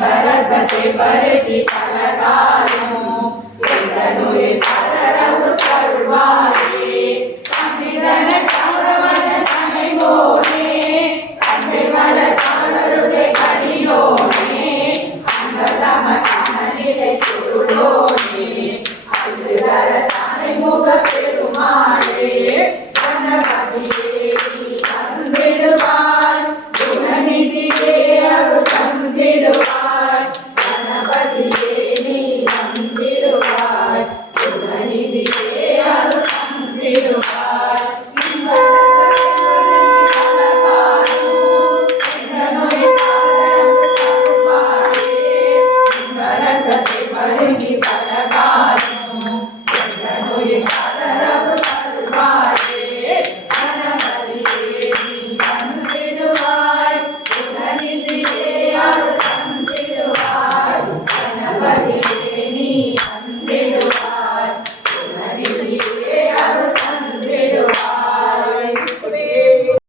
பரசத்தை பருதி பலகாலும் உடலுயில் பலரவு தருவாயே அமிதன காலவன தனைவோனே அன்னை மல தாளருகை கடியோனே அன்பதம கமலிலை பொருளோனே middle